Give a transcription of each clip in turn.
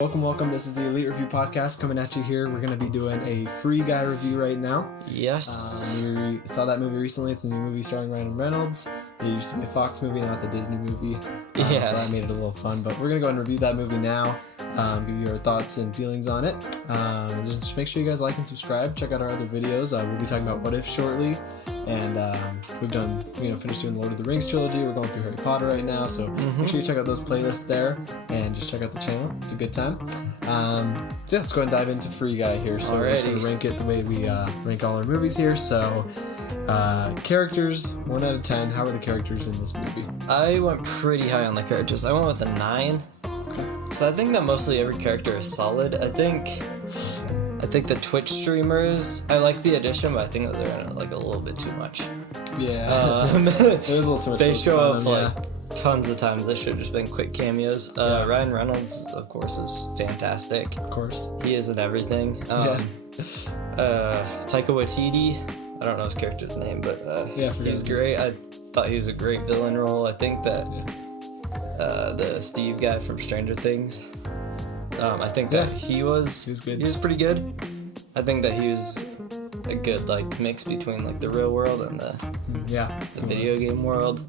Welcome. This is the ELEET Review Podcast coming at you here. We're going to be doing a Free Guy review right now. Yes. We saw that movie recently. It's a new movie starring Ryan Reynolds. It used to be a Fox movie, now it's a Disney movie. So I made it a little fun, but we're going to go ahead and review that movie now, give you our thoughts and feelings on it. Just make sure you guys like and subscribe. Check out our other videos. We'll be talking about What If shortly. And we've done, finished doing the Lord of the Rings trilogy. We're going through Harry Potter right now, so make sure you check out those playlists there and just check out the channel. It's a good time. Let's go ahead and dive into Free Guy here. So we're just going to rank it the way we rank all our movies here. So characters, 1 out of 10. How are the characters in this movie? I went pretty high on the characters. I went with a 9. Okay. So I think that mostly every character is solid. I think the Twitch streamers, I like the addition, but I think that they're in it like a little bit too much. Yeah. It was a little too much. They show up tons of times. They should have just been quick cameos. Ryan Reynolds, of course, is fantastic. Of course. He is in everything. Taika Waititi, I don't know his character's name, but he's great. I thought he was a great villain role. I think that the Steve guy from Stranger Things, I think that he was good. He was pretty good. I think that he was a good mix between the real world and the video game world.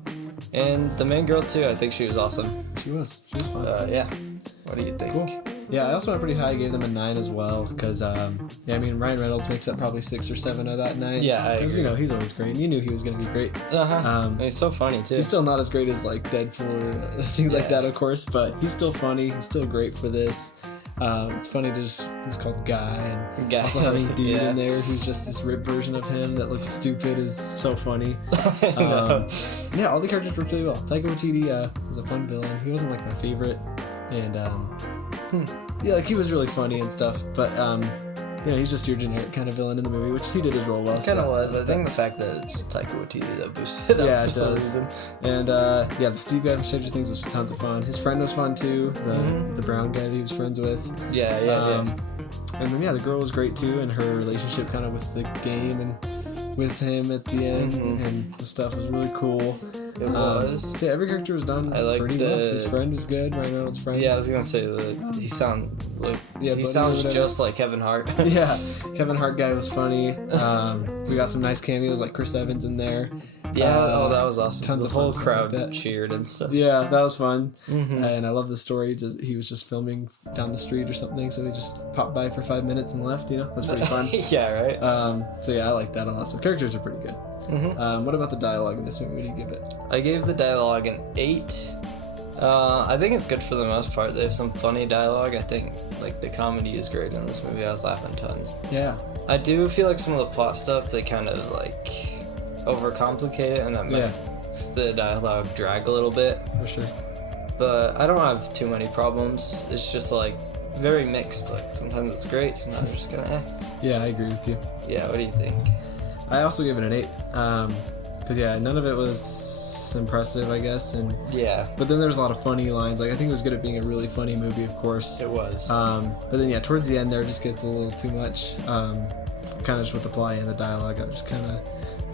And the main girl too, I think she was awesome. She was fun. What do you think? Cool. Yeah, I also went pretty high. I gave them a 9 as well because, Ryan Reynolds makes up probably 6 or 7 of that 9. Yeah, I agree. Because, he's always great. And you knew he was going to be great. And he's so funny, too. He's still not as great as, Deadpool or things like that, of course, but he's still funny. He's still great for this. It's funny he's called Guy, and also having Dude in there who's just this ripped version of him that looks stupid is so funny. All the characters worked really well. Taika Waititi was a fun villain. He wasn't my favorite, and he was really funny and stuff, but he's just your generic kind of villain in the movie, which he did his role well. Kind of was. I think the fact that it's Taika Waititi that boosted it up for some reason. And the Steve guy from Stranger Things was tons of fun. His friend was fun too, the brown guy that he was friends with. And then the girl was great too, and her relationship kind of with the game and with him at the end and the stuff was really cool. It was. Every character was done pretty well. His friend was good, Ryan Reynolds' friend. Yeah, I was gonna say that he sounds just like Kevin Hart. Kevin Hart guy was funny. We got some nice cameos like Chris Evans in there. That was awesome. Tons the of whole fun crowd like cheered and stuff. Yeah, that was fun. And I love the story. He was just filming down the street or something, so he just popped by for 5 minutes and left. That's pretty fun. Yeah, right. I like that a lot. So characters are pretty good. What about the dialogue in this movie? What do you give it? I gave the dialogue an 8. I think it's good for the most part. They have some funny dialogue. I think the comedy is great in this movie. I was laughing tons. Yeah. I do feel like some of the plot stuff they kind of overcomplicate it, and that makes the dialogue drag a little bit. For sure. But I don't have too many problems. It's just very mixed. Sometimes it's great, sometimes it's just kind of Yeah, I agree with you. Yeah, what do you think? I also gave it an 8. Because none of it was impressive, I guess, but then there's a lot of funny lines. I think it was good at being a really funny movie, of course. It was. But then towards the end there, it just gets a little too much. Kind of just with the plot and the dialogue, I was kind of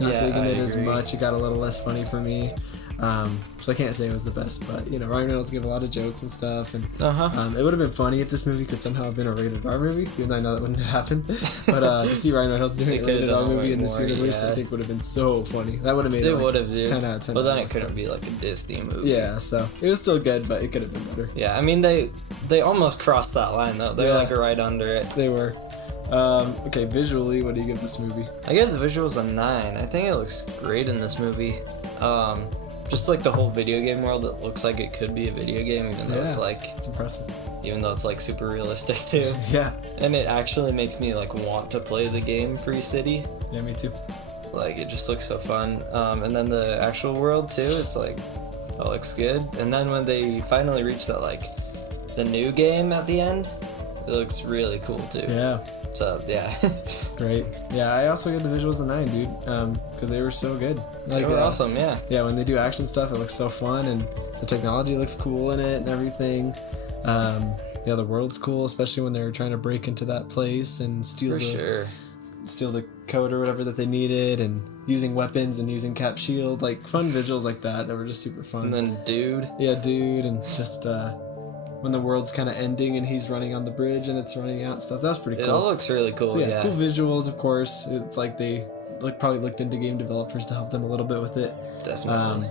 not digging it as much. It got a little less funny for me. So I can't say it was the best, but Ryan Reynolds gave a lot of jokes and stuff, and it would have been funny if this movie could somehow have been a rated R movie, even though I know that wouldn't happen. But to see Ryan Reynolds doing a rated R movie in this universe, I think would have been so funny. That would have made it 10 out of 10. But then it couldn't be a Disney movie. Yeah, so it was still good, but it could have been better. Yeah, I mean they almost crossed that line though. They were right under it. They were. Okay, visually, what do you give this movie? I give the visuals a 9. I think it looks great in this movie. Just the whole video game world, it looks like it could be a video game, even though it's impressive. Even though it's super realistic too. Yeah. And it actually makes me want to play the game Free City. Yeah, me too. It just looks so fun. And then the actual world too, it's it looks good. And then when they finally reach that the new game at the end, it looks really cool too. Yeah. So, yeah. Great. Yeah, I also give the visuals a 9, dude, because they were so good. They were awesome, yeah. Yeah, when they do action stuff, it looks so fun, and the technology looks cool in it and everything. The world's cool, especially when they were trying to break into that place and steal the code or whatever that they needed, and using weapons and using Cap Shield, fun visuals like that were just super fun. And then Dude. Yeah, Dude, and just when the world's kind of ending and he's running on the bridge and it's running out and stuff. That's pretty cool. It all looks really cool. So, cool visuals, of course. It's like they probably looked into game developers to help them a little bit with it. Definitely.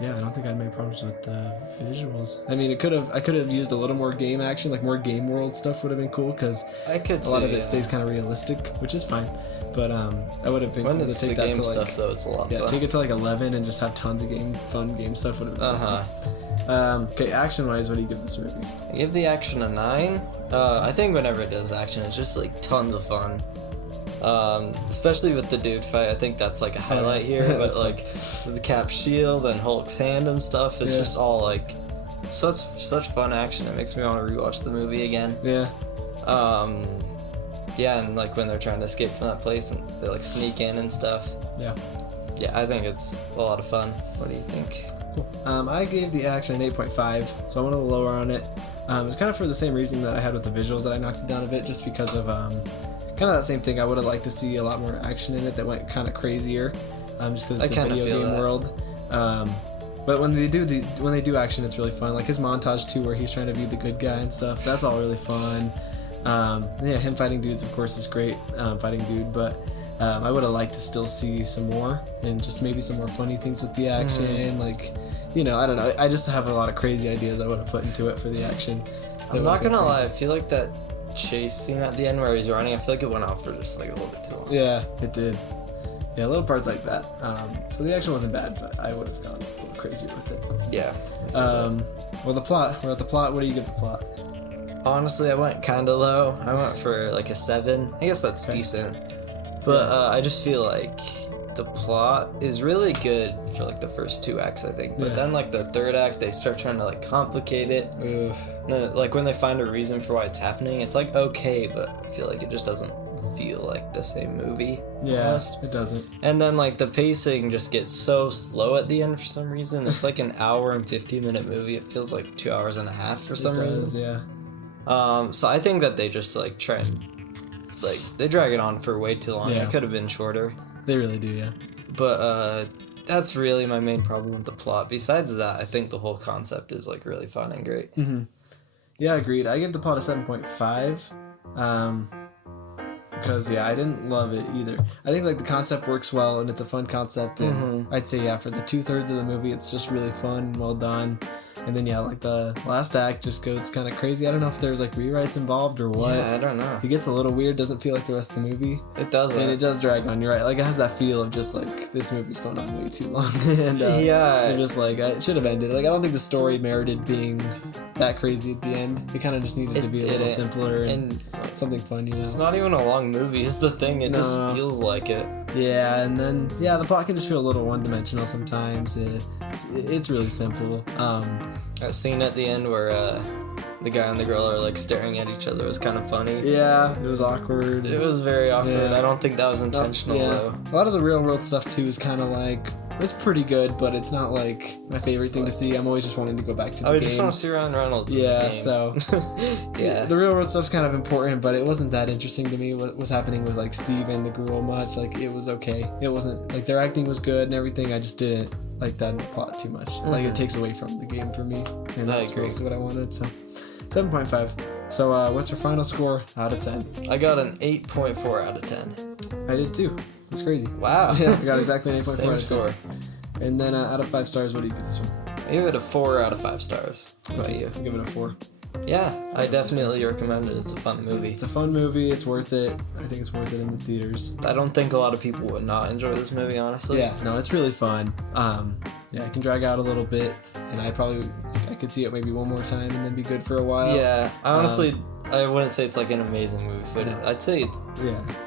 I don't think I had many problems with the visuals. I mean, I could have used a little more game action, like more game world stuff would have been cool, because a lot of it stays kind of realistic, which is fine. But I would have been when it's the game stuff though, it's a lot of fun. Take it to like 11 and just have tons of fun game stuff would have been fun. Okay, action wise, what do you give this movie? I give the action a 9. I think whenever it does action, it's just like tons of fun. Especially with the dude fight, I think that's like a highlight here. But like the Cap's shield and Hulk's hand and stuff, it's just all like such fun action. It makes me want to rewatch the movie again. And like when they're trying to escape from that place and they like sneak in and stuff. Yeah, I think it's a lot of fun. What do you think? Cool. I gave the action an 8.5, so I went a little lower on it. It's kind of for the same reason that I had with the visuals that I knocked it down a bit, just because of kind of that same thing. I would have liked to see a lot more action in it that went kind of crazier, just because it's a video game world. But when they do action, it's really fun. Like his montage too, where he's trying to be the good guy and stuff. That's all really fun. Him fighting dudes, of course, is great. Fighting dude, but I would have liked to still see some more and just maybe some more funny things with the action. Like, I don't know. I just have a lot of crazy ideas I would have put into it for the action. I'm not gonna lie. I feel like that chase scene at the end where he's running, I feel like it went on for just like a little bit too long. Yeah, it did. Yeah, little parts like that. So the action wasn't bad, but I would have gone a little crazier with it. Yeah. Well, the plot. We're at the plot. What do you give the plot? Honestly, I went kind of low. I went for like a 7. I guess that's decent. But I just feel like the plot is really good for like the first 2 acts, I think. But then like the third act, they start trying to like complicate it. Like when they find a reason for why it's happening, it's like okay, but I feel like it just doesn't feel like the same movie. Yeah, almost. It doesn't. And then like the pacing just gets so slow at the end for some reason. It's like an hour and 50-minute movie. It feels like 2 hours and a half for some reason. Yeah. So I think that they just like try and like they drag it on for way too long. It could have been shorter. They really do, yeah. But that's really my main problem with the plot. Besides that, I think the whole concept is like really fun and great. Mm-hmm. Yeah, agreed. I give the plot a 7.5. Because I didn't love it either. I think like the concept works well and it's a fun concept, and I'd say for the 2/3 of the movie it's just really fun and well done. And then like the last act just goes kind of crazy. I don't know if there's like rewrites involved or what. Yeah, I don't know. It gets a little weird, doesn't feel like the rest of the movie. It doesn't. And it does drag on, you're right. Like it has that feel of just like this movie's going on way too long. And you're just like, it should have ended. Like I don't think the story merited being that crazy at the end. It kind of just needed to be a little simpler and something fun, It's not even a long movie is the thing. It just feels like it. Yeah, and then the plot can just feel a little one-dimensional sometimes. It's really simple. That scene at the end where the guy and the girl are like staring at each other was kind of funny. Yeah, it was awkward. It was very awkward. Yeah. I don't think that was intentional though. A lot of the real world stuff too is kind of like, it's pretty good, but it's not like my favorite thing to see. I'm always just wanting to go back to the game. I just want to see Ryan Reynolds. Yeah, so the real world stuff's kind of important, but it wasn't that interesting to me. What was happening with like Steve and the girl much? Like it was okay. It wasn't like their acting was good and everything. I just didn't like that in the plot too much. Like it takes away from the game for me, and that's mostly what I wanted. So 7.5. So what's your final score out of 10? I got an 8.4 out of 10. I did too. That's crazy. Wow. Yeah, I got exactly an 8.4 out of 10. Score. And then out of 5 stars, what do you give this one? I give it a 4 out of 5 stars. What about you? I give it a 4. Yeah, I definitely recommend it. It's a fun movie. It's a fun movie. It's worth it. I think it's worth it in the theaters. I don't think a lot of people would not enjoy this movie, honestly. Yeah, no, it's really fun. It can drag out a little bit, and I could see it maybe one more time and then be good for a while. Yeah, honestly, I wouldn't say it's like an amazing movie, but I'd say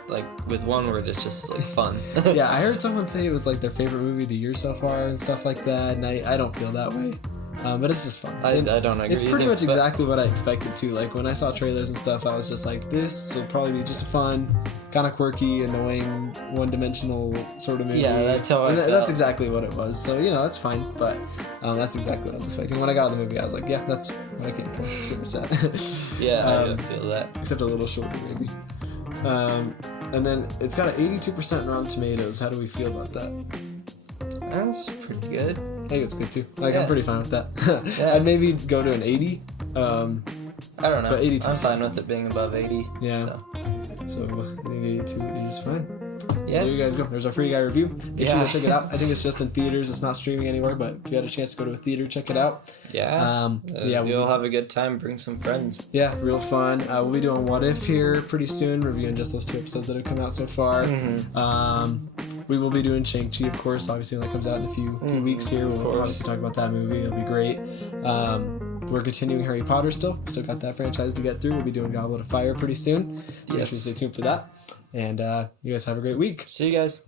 like with one word, it's just like fun. Yeah, I heard someone say it was like their favorite movie of the year so far and stuff like that, and I don't feel that way. But it's just fun. I don't agree. It's pretty much exactly what I expected too. Like when I saw trailers and stuff, I was just like, this will probably be just a fun, kind of quirky, annoying, one-dimensional sort of movie. Yeah, that's how I felt. That's exactly what it was. So that's fine. But that's exactly what I was expecting. When I got out of the movie, I was like, yeah, that's what I came for. That's what we're set. Yeah, I feel that. Except a little shorter, maybe. And then it's got an 82% Rotten Tomatoes. How do we feel about that? That's pretty good. I think it's good too. I'm pretty fine with that. I'd maybe go to an 80. I don't know. But 82. I'm fine with it being above 80. Yeah. So I think 82 is fine. Yeah. There you guys go. There's our free guy review. Make sure to check it out. I think it's just in theaters. It's not streaming anywhere, but if you had a chance to go to a theater, check it out. Yeah. You'll have a good time. Bring some friends. Yeah, real fun. We'll be doing What If here pretty soon, reviewing just those 2 episodes that have come out so far. We will be doing Shang-Chi, of course. Obviously, when that comes out in a few weeks here, we'll obviously talk about that movie. It'll be great. We're continuing Harry Potter still. Still got that franchise to get through. We'll be doing Goblet of Fire pretty soon. Yes. Make sure to stay tuned for that. And you guys have a great week. See you guys.